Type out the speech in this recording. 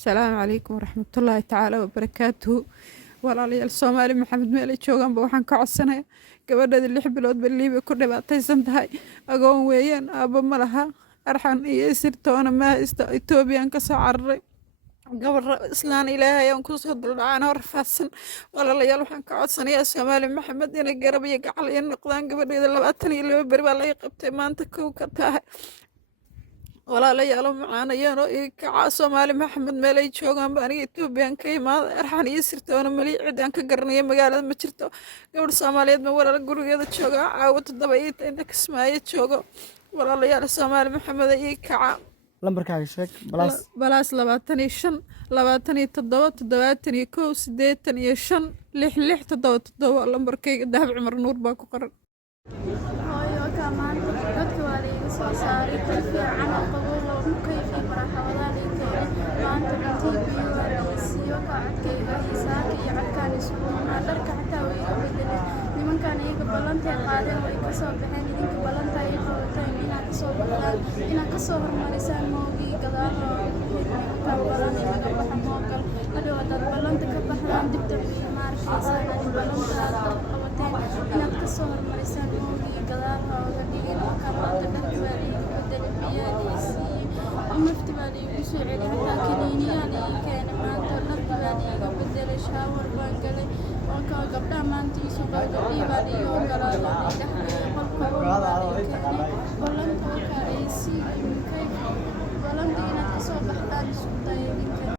السلام عليكم ورحمة الله تعالى وبركاته. walaalyaal Soomaali maxamed meel ay joogaan ba waxaan ka codsanayaa gabadheeda 6 bilood ba Liibiya ku dhibaataysan tahay agoon weeyaan aabba ma laha arxan iyo isirtoona ma haysto Ethiopian ka soo cararay gabar islaan ilaahay aan ku soo duldhacaan hor faadsan walaalyaal waxaan ka codsanayaa Soomaali maxamed inay garab iyo gacal iyo noqdaan gabadheeda 22 bari baa laga qabtay maanta kow ka tahay walaalayaal macaanayaan oo ii kaca Soomaali maxamed meel ay joogaan ba aniga Ethiopian ka imaaday arxan iyo sirtoona mali cid aan ka garanaya magaalada ma jirto gabadh Soomaaliyeed ma walaal gurigeeda jooga caawa 7 inta Kismaayo joogo walaalayaal Soomaali maxamed ii kaca lambarkaaga sheeg balaas 25 27 71 85 6677 lambarkayga dahab cumar nuur baa ku qoran hooyo maanta dadka waa la iga soo saaray ka fiican oo qabow oo mukayf iyo maraxawadaan ay keenay maanta cuntii biyo waa la siiyo kacadkayga hiisaaka iyo cadkaan isugu imaa dharka xataa way iga bedeleen nimankan iyaga ballantay qaadeen way ka soo baxeen idinka ballanta ay qabateen inaad ka soo baxdaan inaad ka soo hormarisaan moogii gadaalo ka balan inaga baxa moogal hadhow haddaad ballanta ka baxdaan dib dambe ma arkaysaan aad ballantaada qabateen inaad ka soo hormarisaan moogii gadaalo oga dhigin oo kale hadda dharka baa la iga bedelay biyaa la ii siiyey mufti baa la iigu soo celiyay xataa kaniiniyaa la ii keenay maanta dharka baa la iiga bedelay shaawar baan galay oo ka gabdhaha maanta ii soo qaba gabdhihii baa la ii ogolaaday la ii dhexgeeyay qolka baa la ii keenay ballanta oo kale ay sii ballanta inaad ka soo baxdaan isku daya idinka